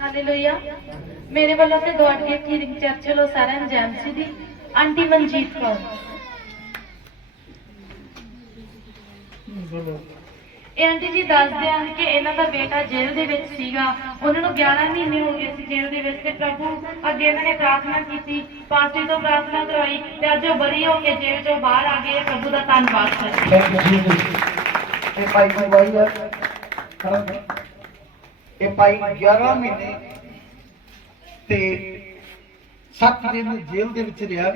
Hallelujah ਮੇਰੇ ਵੱਲੋਂ ਤੇ ਗੋਡ ਗਿਫਟ ਹੀਲਿੰਗ ਚਰਚ ਵੱਲੋਂ ਸਾਰਿਆਂ ਨੂੰ, ਜੈਮ ਦੀ, ਆਂਟੀ ਮਨਜੀਤ ਕੌਰ। ਇਹ ਆਂਟੀ ਜੀ ਦੱਸਦੇ ਹਨ ਕਿ ਇਹਨਾਂ ਦਾ ਬੇਟਾ ਜੇਲ੍ਹ ਦੇ ਵਿੱਚ ਸੀਗਾ। ਉਹਨਾਂ ਨੂੰ 11 ਮਹੀਨੇ ਹੋ ਗਏ ਸੀ ਜੇਲ੍ਹ ਦੇ ਵਿੱਚ ਤੇ ਪ੍ਰਭੂ ਅੱਗੇ ਇਹਨਾਂ ਨੇ ਪ੍ਰਾਰਥਨਾ ਕੀਤੀ ਪਾਸਟਰ ਤੋਂ ਪ੍ਰਾਰਥਨਾ ਕਰਵਾਈ ਤੇ ਅੱਜ ਉਹ ਬਰੀ ਹੋ ਕੇ ਜੇਲ੍ਹ ਚੋਂ ਬਾਹਰ ਆ ਗਏ। ਪ੍ਰਭੂ ਦਾ ਧੰਨਵਾਦ ਕਰਦੇ ਥੈਂਕ ਯੂ ਜੀਸਸ ਇਹ ਭਾਈ ਦੀ ਵਾਈ ਹੈ ਇਹ ਭਾਈ 11 ਮਹੀਨੇ ਤੇ 7 ਦਿਨ ਜੇਲ੍ਹ ਦੇ ਵਿੱਚ ਰਿਹਾ।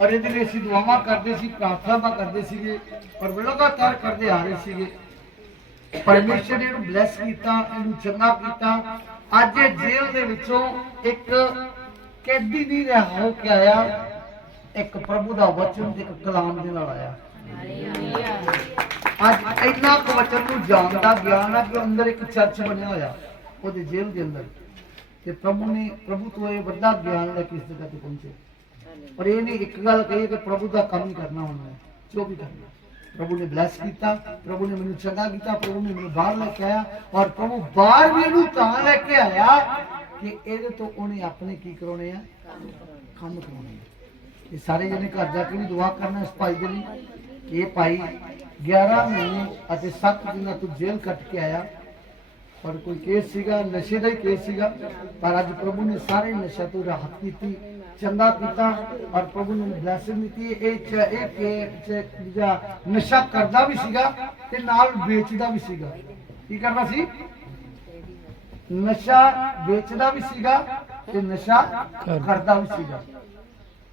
ਔਰ ਇਹਦੇ ਲਈ ਅਸੀਂ ਦੁਆਵਾਂ ਕਰਦੇ ਸੀ, ਪ੍ਰਾਰਥਨਾ ਕਰਦੇ ਸੀਗੇ ਔਰ ਲਗਾਤਾਰ ਕਰਦੇ ਆ ਰਹੇ ਸੀਗੇ। ਪਰਮੇਸ਼ਰ ਇਹਨੂੰ ਬਲੈਸ ਕੀਤਾ, ਇਹਨੂੰ ਚੰਗਾ ਕੀਤਾ। ਅੱਜ ਇਹ ਜੇਲ੍ਹ ਦੇ ਵਿੱਚੋਂ ਇੱਕ ਕੈਦੀ ਨਹੀਂ ਰਿਹਾ ਹੋ ਕੇ ਆਇਆ। ਇੱਕ ਪ੍ਰਭੂ ਦਾ ਵਚਨ ਤੇ ਇੱਕ ਕਲਾਮ ਦੇ ਨਾਲ ਆਇਆ। ਅੱਜ ਇੰਨਾ ਕੁ ਵਚਨ ਨੂੰ ਜਾਣਦਾ ਗਿਆਨ ਆ ਕਿ ਅੰਦਰ ਇੱਕ ਚਰਚ ਬਣਿਆ ਹੋਇਆ, ਉਹਦੇ ਜੇਲ੍ਹ ਦੇ ਅੰਦਰ। ਤੇ ਪ੍ਰਭੂ ਨੇ, ਪ੍ਰਭੂ ਤੋਂ ਇਹ ਵੱਡਾ ਗਿਆਨ ਲੈ ਕੇ ਇਸ ਜਗ੍ਹਾ ਤੇ ਪਹੁੰਚੇ। ਪਰ ਇਹ ਨਹੀਂ, ਇੱਕ ਗੱਲ ਕਹੀ ਕਿ ਪ੍ਰਭੂ ਦਾ ਕੰਮ ਹੀ ਕਰਨਾ ਹੁੰਦਾ ਹੈ, ਜੋ ਵੀ ਕਰਨਾ ਪ੍ਰਭੂ ਨੇ ਬਲੈਸ ਕੀਤਾ, ਪ੍ਰਭੂ ਨੇ ਮੈਨੂੰ ਚੰਗਾ ਕੀਤਾ, ਪ੍ਰਭੂ ਨੇ ਮੈਨੂੰ ਬਾਹਰ ਲੈ ਕੇ ਆਇਆ, ਔਰ ਪ੍ਰਭੂ ਬਾਹਰ ਵੀ ਇਹਨੂੰ ਤਾਂ ਲੈ ਕੇ ਆਇਆ ਕਿ ਇਹਦੇ ਤੋਂ ਉਹਨੇ ਆਪਣੇ ਕੀ ਕਰਾਉਣੇ ਆ? ਕੰਮ ਕਰਾਉਣੇ ਆ। ਇਹ ਸਾਰੇ ਜਣੇ ਘਰ ਜਾ ਕੇ ਵੀ ਦੁਆ ਕਰਨਾ ਇਸ ਭਾਈ ਦੇ ਲਈ ਕਿ ਇਹ ਭਾਈ 11 ਮਹੀਨੇ ਅਤੇ 7 ਦਿਨਾਂ ਤੋਂ ਜੇਲ੍ਹ ਕੱਟ ਕੇ ਆਇਆ। ਔਰ ਕੋਈ ਕੇਸ ਸੀਗਾ ਨਸ਼ੇ ਦਾ ਹੀ ਕੇਸ ਸੀਗਾ। ਪਰ ਅੱਜ ਪ੍ਰਭੂ ਨੇ ਸਾਰੇ ਨਸ਼ਾ ਤੋਂ ਰਾਹਤ ਕੀਤੀ ਚੰਗਾ ਕੀਤਾ ਔਰ ਪ੍ਰਭੂ ਨੇ ਬਲੇਸਿੰਗ ਦਿੱਤੀ। ਇਹ ਚ- ਇਹ ਕਿ- ਜਿਹੜਾ ਨਸ਼ਾ ਕਰਦਾ ਵੀ ਸੀਗਾ ਤੇ ਨਾਲ ਵੇਚਦਾ ਵੀ ਸੀਗਾ। ਕੀ ਕਰਦਾ ਸੀ? ਨਸ਼ਾ ਵੇਚਦਾ ਵੀ ਸੀਗਾ ਤੇ ਨਸ਼ਾ ਕਰਦਾ ਵੀ ਸੀਗਾ।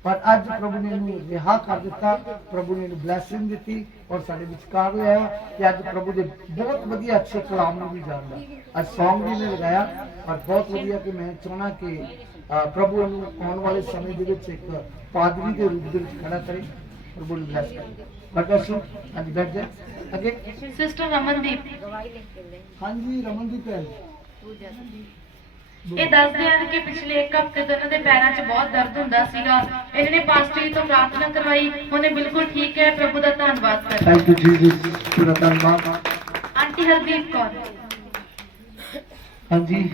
ਪਰ ਅੱਜ ਪ੍ਰਭੂ ਨੇ ਇਹਨੂੰ ਰਿਹਾ ਕਰ ਦਿੱਤਾ ਪ੍ਰਭੂ ਨੇ ਇਹਨੂੰ ਬਲੇਸਿੰਗ ਦਿੱਤੀ ਔਰ ਸਾਡੇ ਵਿਚਕਾਰ ਲਿਆ ਕਿ ਅੱਜ ਪ੍ਰਭੂ ਦੇ ਬਹੁਤ ਵਧੀਆ ਅੱਛੇ ਕਲਾਮ ਨੂੰ ਵੀ ਜਾਣਦਾ। ਅੱਜ Song ਵੀ ਨੇ ਲਗਾਇਆ ਔਰ ਬਹੁਤ ਵਧੀਆ ਕਿ ਮੈਂ ਚਾਹਣਾ ਕਿ ਪ੍ਰਭੂ ਇਹਨੂੰ ਆਉਣ ਵਾਲੇ ਸਮੇਂ ਦੇ ਵਿੱਚ ਇੱਕ ਪਾਦਰੀ ਦੇ ਰੂਪ ਦੇ ਵਿੱਚ ਖੜਾ ਕਰੇ ਪ੍ਰਭੂ ਨੂੰ ਬਲੇਸ ਕਰੇ। ਬਰਕਤ ਅੱਜ ਬੈਠ ਜਾ। ਅੱਗੇ? ਸਿਸਟਰ ਰਮਨਦੀਪ। ਹਾਂਜੀ ਰਮਨਦੀਪ ਭੈਣ ਇਹ ਦੱਸਦੇ ਹਨ ਕਿ ਪਿਛਲੇ ਇੱਕ ਹਫ਼ਤੇ ਤੋਂ ਇਹਨਾਂ ਦੇ ਪੈਰਾਂ 'ਚ ਬਹੁਤ ਦਰਦ ਹੁੰਦਾ ਸੀਗਾ। ਇਹਨਾਂ ਨੇ ਪਾਸਟਰ ਤੋਂ ਪ੍ਰਾਰਥਨਾ ਕਰਵਾਈ। ਉਹਨੇ ਬਿਲਕੁਲ ਠੀਕ ਹੈ। ਪ੍ਰਭੂ ਦਾ ਧੰਨਵਾਦ ਕਰਦੇ। ਥੈਂਕ ਯੂ ਜੀਸਸ ਪੂਰਾ ਧੰਨਵਾਦ। ਆਂਟੀ ਹਰਦੀਪ ਕੌਰ। ਹਾਂਜੀ।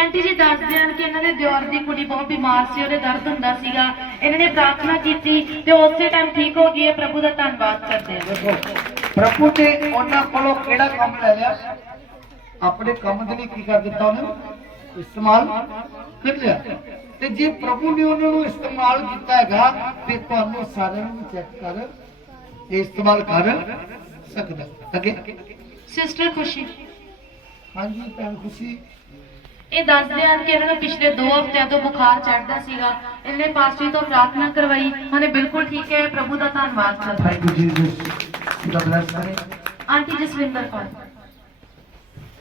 ਆਂਟੀ ਜੀ ਦੱਸਦੇ ਹਨ ਕਿ ਇਹਨਾਂ ਦੇ ਦਿਓਰ ਦੀ ਕੁੜੀ ਬਹੁਤ ਬਿਮਾਰ ਸੀ। ਉਹਦੇ ਦਰਦ ਹੁੰਦਾ ਸੀਗਾ। ਇਹਨਾਂ ਨੇ ਪ੍ਰਾਰਥਨਾ ਕੀਤੀ ਤੇ ਉਸੇ ਟਾਈਮ ਠੀਕ ਹੋ ਗਈ ਹੈ। ਪ੍ਰਭੂ ਦਾ ਧੰਨਵਾਦ ਕਰਦੇ ਹਾਂ। ਪ੍ਰਭੂ ਨੇ ਉਹਨਾਂ ਕੋਲੋਂ ਕਿਹੜਾ ਕੰਮ ਲੈ ਲਿਆ? ਆਪਣੇ ਕੰਮ ਦੇ ਲਈ ਕੀ ਕਰ ਦਿੱਤਾ ਉਹਨੇ? ਇਸਤੇਮਾਲ ਕਰ ਲਿਆ। ਤੇ ਜੇ ਪ੍ਰਭੂ ਨੇ ਉਹਨਾਂ ਨੂੰ ਇਸਤੇਮਾਲ ਕੀਤਾ ਹੈਗਾ ਤੇ ਤੁਹਾਨੂੰ ਸਾਰਿਆਂ ਨੂੰ ਚੈੱਕ ਕਰ ਇਸਤੇਮਾਲ ਕਰ ਸਕਦਾ। ਅੱਗੇ? ਸਿਸਟਰ ਖੁਸ਼ੀ ਹਾਂਜੀ ਭੈਣ ਖੁਸ਼ੀ। ਇਹ ਦੱਸਦੇ ਹਨ ਕਿ ਇਹਨਾਂ ਨੂੰ ਪਿਛਲੇ 2 ਹਫ਼ਤਿਆਂ ਤੋਂ ਬੁਖਾਰ ਚੜ੍ਹਦਾ ਸੀਗਾ। ਇਹਨੇ ਪਾਸਟਰ ਤੋਂ ਪ੍ਰਾਰਥਨਾ ਕਰਵਾਈ। ਉਹਨੇ ਬਿਲਕੁਲ ਠੀਕ ਹੈ। ਪ੍ਰਭੂ ਦਾ ਧੰਨਵਾਦ ਕਰਦੇ। ਬਲੈਸ ਕਰੇ ਆਂਟੀ ਜਸਵਿੰਦਰ ਕੌਰ।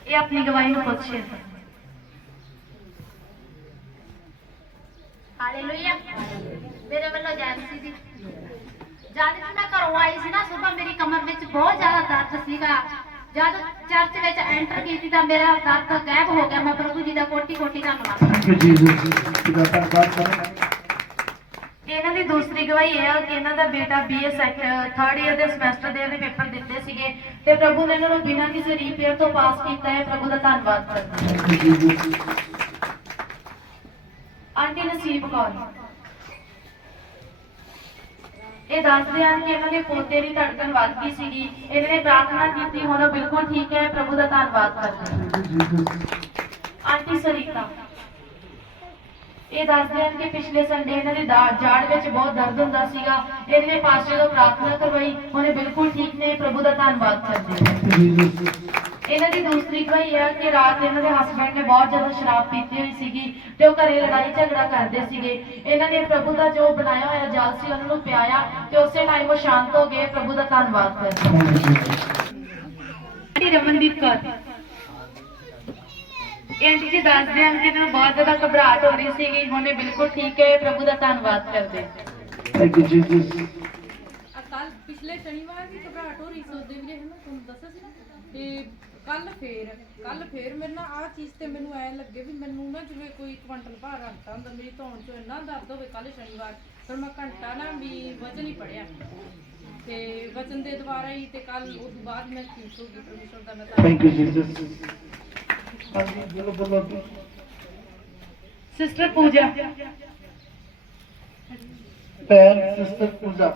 ਇਹ ਆਪਣੀ ਗਵਾਹੀ ਨੂੰ ਪੁੱਛ। ਸ਼ੇਅਰ ਕਰੋ। ਹਾਲੇਲੂਇਆ। ਮੇਰੇ ਵੱਲੋਂ ਜੈਨਸੀ ਦੀ ਜਦ ਕਿ ਮੈਂ ਘਰੋਂ ਆਈ ਸੀ ਨਾ ਸਵੇਰ ਮੇਰੀ ਕਮਰ ਵਿੱਚ ਬਹੁਤ ਜ਼ਿਆਦਾ ਦਰਦ ਸੀਗਾ। ਜਦ ਚਰਚ ਵਿੱਚ ਐਂਟਰ ਕੀਤੀ ਤਾਂ ਮੇਰਾ ਦਰਦ ਗਾਇਬ ਹੋ ਗਿਆ। ਮੈਂ ਪ੍ਰਭੂ ਜੀ ਦਾ ਕੋਟੀ ਕੋਟੀ ਧੰਨਵਾਦ ਖੁਦਾ ਇਹਨਾਂ ਦੀ ਦੂਸਰੀ ਗਵਾਹੀ ਇਹ ਹੈ ਕਿ ਇਹਨਾਂ ਦਾ ਬੇਟਾ ਬੀਏ ਥਰਡ ਇਅਰ ਦੇ ਸਮੈਸਟਰ ਦੇ ਉਹਨੇ ਪੇਪਰ ਸੀਗੇ। ਤੇ ਪ੍ਰਭੂ ਨੇ ਇਹਨਾਂ ਨੂੰ ਬਿਨਾਂ ਕਿਸੇ ਰੀਪੇਅਰ ਤੋਂ ਪਾਸ ਕੀਤਾ ਹੈ। ਪ੍ਰਭੂ ਦਾ ਧੰਨਵਾਦ ਕਰਦੇ ਹਾਂ। ਆਂਟੀ ਨਸੀਬ ਕੌਰ। ਇਹ ਦੱਸਦੇ ਹਨ ਕਿ ਇਹਨਾਂ ਦੇ ਪੋਤੇ ਦੀ ਧੜਕਣ ਵੱਧ ਗਈ ਸੀਗੀ। ਇਹਨਾਂ ਨੇ ਪ੍ਰਾਰਥਨਾ ਕੀਤੀ, ਹੁਣ ਉਹ ਬਿਲਕੁਲ ਠੀਕ ਹੈ। ਪ੍ਰਭੂ ਦਾ ਧੰਨਵਾਦ ਕਰਦੇ ਹਾਂ। ਆਂਟੀ ਸਰੀਤਾ ਇਹ ਦੱਸਦੇ ਹਨ ਕਿ ਪਿਛਲੇ ਸੰਡੇ ਇਹਨਾਂ ਦੀ ਜਾੜ ਵਿੱਚ ਬਹੁਤ ਦਰਦ ਹੁੰਦਾ ਸੀਗਾ। ਇਹਨਾਂ ਪਾਸਟਰ ਤੋਂ ਪ੍ਰਾਰਥਨਾ ਕਰਵਾਈ। ਉਹਨੇ ਬਿਲਕੁਲ ਠੀਕ ਨੇ। ਪ੍ਰਭੂ ਦਾ ਧੰਨਵਾਦ ਕਰਦੇ ਇਹਨਾਂ ਦੀ ਦੂਸਰੀ ਗਵਾਹੀ ਹੈ ਕਿ ਰਾਤ ਇਹਨਾਂ ਦੇ ਹਸਬੰਡ ਨੇ ਬਹੁਤ ਜ਼ਿਆਦਾ ਸ਼ਰਾਬ ਪੀਤੀ ਹੋਈ ਸੀਗੀ ਤੇ ਉਹ ਘਰੇ ਲੜਾਈ ਝਗੜਾ ਕਰਦੇ ਸੀਗੇ। ਇਹਨਾਂ ਨੇ ਪ੍ਰਭੂ ਦਾ ਜੋ ਬਣਾਇਆ ਹੋਇਆ ਜਾਲ ਸੀ ਉਹਨਾਂ ਨੂੰ ਪਿਆਇਆ ਤੇ ਉਸੇ ਟਾਈਮ ਉਹ ਸ਼ਾਂਤ ਹੋ ਗਏ। ਪ੍ਰਭੂ ਦਾ ਧੰਨਵਾਦ ਕਰਦੇ ਰਮਨਦੀਪ ਕੌਰ। ਇਹ ਆਂਟੀ ਜੀ ਦੱਸਦੇ ਹਨ ਕਿ ਨੂੰ ਬਹੁਤ ਜ਼ਿਆਦਾ ਘਬਰਾਹਟ ਹੋ ਰਹੀ ਸੀਗੀ ਹੁਣੇ ਬਿਲਕੁਲ ਠੀਕ ਹੈ ਪ੍ਰਭੂ ਦਾ ਧੰਨਵਾਦ ਕਰਦੇ। ਥੈਂਕ ਯੂ ਜੀਸਸ ਕੱਲ ਪਿਛਲੇ ਸ਼ਨੀਵਾਰ ਵੀ ਘਬਰਾਹਟ ਹੋ ਰਹੀ ਸੀ ਉਹਦੇ ਵੀਰੇ ਹਨਾ ਤੁਹਾਨੂੰ ਦੱਸਿਆ ਸੀ ਨਾ ਤੇ ਕੱਲ ਫੇਰ ਕੱਲ ਫੇਰ ਮੇਰੇ ਨਾਲ ਆਹ ਚੀਜ਼ ਤੇ ਮੈਨੂੰ ਐ ਲੱਗੇ ਵੀ ਮੈਨੂੰ ਨਾ ਜਿਵੇਂ ਕੋਈ ਕੁਆਂਟਲ ਭਾਰ ਰੱਖਤਾ ਹੁੰਦਾ ਮੇਰੀ ਧੌਣ ਚੋਂ ਇੰਨਾ ਦਰਦ ਹੋਵੇ ਕੱਲ ਸ਼ਨੀਵਾਰ ਫਿਰ ਮੈਂ ਘੰਟਾ ਨਾ ਵੀ ਵਜਨ ਹੀ ਪੜਿਆ ਤੇ ਵਜਨ ਦੇ ਦੁਆਰਾ ਹੀ ਤੇ ਕੱਲ ਉਸ ਤੋਂ ਬਾਅਦ ਮੈਂ ਠੀਕ ਹੋ ਗਈ ਪਰਮੇਸ਼ਰ ਦਾ ਮੈਂ ਧੰਨਵਾਦ ਥੈਂਕ ਯੂ ਜੀਸਸ ਹਾਂਜੀ ਬੋਲੋ ਬੋਲੋ। ਅੱਗੇ। ਸਿਸਟਰ ਪੂਜਾ ਭੈਣ ਸਿਸਟਰ ਪੂਜਾ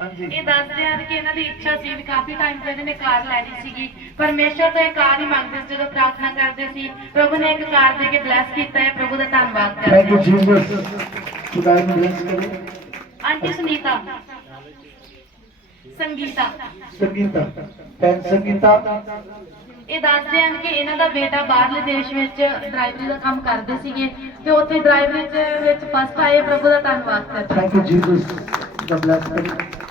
ਹਾਂਜੀ। ਇਹ ਦੱਸਦੇ ਹਨ ਕਿ ਇਹਨਾਂ ਦੀ ਇੱਛਾ ਸੀ ਵੀ ਕਾਫੀ ਟਾਈਮ ਤੋਂ ਇਹਨਾਂ ਨੇ ਕਾਰ ਲੈਣੀ ਸੀਗੀ ਪਰਮੇਸ਼ਰ ਤੋਂ ਇਹ ਕਾਰ ਹੀ ਮੰਗਦੇ ਸੀ ਜਦੋਂ ਪ੍ਰਾਰਥਨਾ ਕਰਦੇ ਸੀ ਪ੍ਰਭੂ ਨੇ ਇੱਕ ਕਾਰ ਦੇ ਕੇ ਬਲੈਸ ਕੀਤਾ ਹੈ ਪ੍ਰਭੂ ਦਾ ਧੰਨਵਾਦ ਥੈਂਕ ਕਰਦੇ ਯੂ ਹਾਂ। ਜੀਸਸ ਖੁਦਾ ਨੂੰ ਬਲੈਸ ਕਰੇ। ਆਂਟੀ ਸੁਨੀਤਾ। ਸੰਗੀਤਾ। ਸੰਗੀਤਾ। ਭੈਣ ਸੰਗੀਤਾ ਇਹ ਦੱਸਦੇ ਹਨ ਕਿ ਇਹਨਾਂ ਦਾ ਬੇਟਾ ਬਾਹਰਲੇ ਦੇਸ਼ ਵਿੱਚ ਡਰਾਈਵਰੀ ਦਾ ਕੰਮ ਕਰਦੇ ਸੀਗੇ ਤੇ ਉੱਥੇ ਡਰਾਈਵਰੀ ਵਿੱਚ ਫਸਟ ਆਏ ਪ੍ਰਭੂ ਦਾ ਧੰਨਵਾਦ ਕਰਦੇ। ਥੈਂਕ ਯੂ ਜੀਸਸ ਦਾ ਬਲੈਸ ਕਰੇ